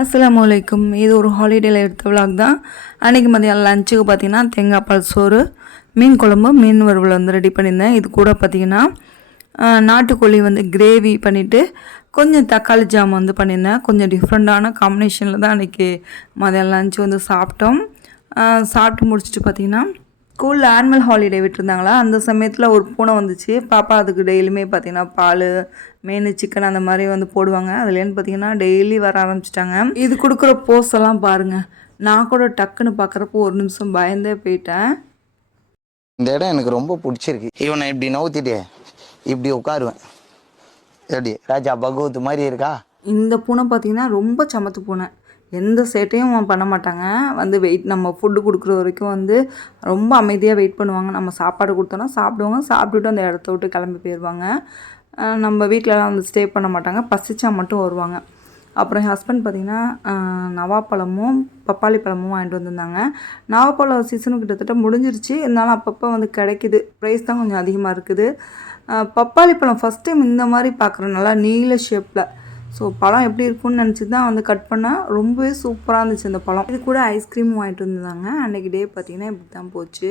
அஸ்ஸலாமு அலைக்கும். இது ஒரு ஹாலிடேயில் எடுத்த விலாக் தான். அன்றைக்கி மதியம் லஞ்சுக்கு பார்த்திங்கன்னா தேங்காய் பால் சோறு, மீன் குழம்பு, மீன் வறுவல் வந்து ரெடி பண்ணியிருந்தேன். இது கூட பார்த்திங்கன்னா நாட்டுக்கோழி வந்து கிரேவி பண்ணிவிட்டு கொஞ்சம் தக்காளி ஜாம் வந்து பண்ணியிருந்தேன். கொஞ்சம் டிஃப்ரெண்ட்டான காம்பினேஷனில் தான் அன்றைக்கி மதியம் லஞ்ச் வந்து சாப்பிட்டோம். சாப்பிட்டு முடிச்சுட்டு பார்த்திங்கன்னா ஸ்கூலில் ஆனுவல் ஹாலிடே விட்டுருந்தாங்களா, அந்த சமயத்தில் ஒரு பூனை வந்துச்சு. பாப்பா அதுக்கு டெய்லியுமே பார்த்திங்கன்னா பால், மீன், சிக்கன் அந்த மாதிரி வந்து போடுவாங்க. அதுலேருந்து பார்த்திங்கன்னா டெய்லி வர ஆரம்பிச்சிட்டாங்க. இது கொடுக்குற போஸ் எல்லாம் பாருங்கள். நான் கூட டக்குன்னு பார்க்குறப்போ ஒரு நிமிஷம் பயந்தே போயிட்டேன். இந்த இடம் எனக்கு ரொம்ப பிடிச்சிருக்கு. இவனை இப்படி நவுத்திட்டு இப்படி உட்காருவேன். எப்படி ராஜா பகவத் மாதிரி இருக்கா? இந்த பூனை பார்த்திங்கன்னா ரொம்ப சமத்து பூனை. எந்த சேட்டையும் பண்ண மாட்டாங்க. வந்து நம்ம ஃபுட்டு கொடுக்குற வரைக்கும் வந்து ரொம்ப அமைதியாக வெயிட் பண்ணுவாங்க. நம்ம சாப்பாடு கொடுத்தோன்னா சாப்பிடுவாங்க. சாப்பிட்டுட்டு அந்த இடத்த விட்டு கிளம்பி போயிடுவாங்க. நம்ம வீட்டிலலாம் வந்து ஸ்டே பண்ண மாட்டாங்க. பசிச்சா மட்டும் வருவாங்க. அப்புறம் என் ஹஸ்பண்ட் பார்த்திங்கன்னா நவாப்பழமும் பப்பாளி பழமும் வாங்கிட்டு வந்திருந்தாங்க. நவாப்பழம் சீசனும் கிட்டத்தட்ட முடிஞ்சிருச்சு. இருந்தாலும் அப்பப்போ வந்து கிடைக்கிது. ப்ரைஸ் தான் கொஞ்சம் அதிகமாக இருக்குது. பப்பாளி பழம் ஃபஸ்ட் டைம் இந்த மாதிரி பார்க்குறேன், நல்லா நீல ஷேப்பில். ஸோ பழம் எப்படி இருக்குன்னு நினச்சி தான் வந்து கட் பண்ணேன். ரொம்பவே சூப்பராக இருந்துச்சு இந்த பழம். இது கூட ஐஸ்கிரீமும் வாங்கிட்டு வந்திருந்தாங்க. அன்றைக்கி டே பார்த்திங்கன்னா இப்படி தான் போச்சு.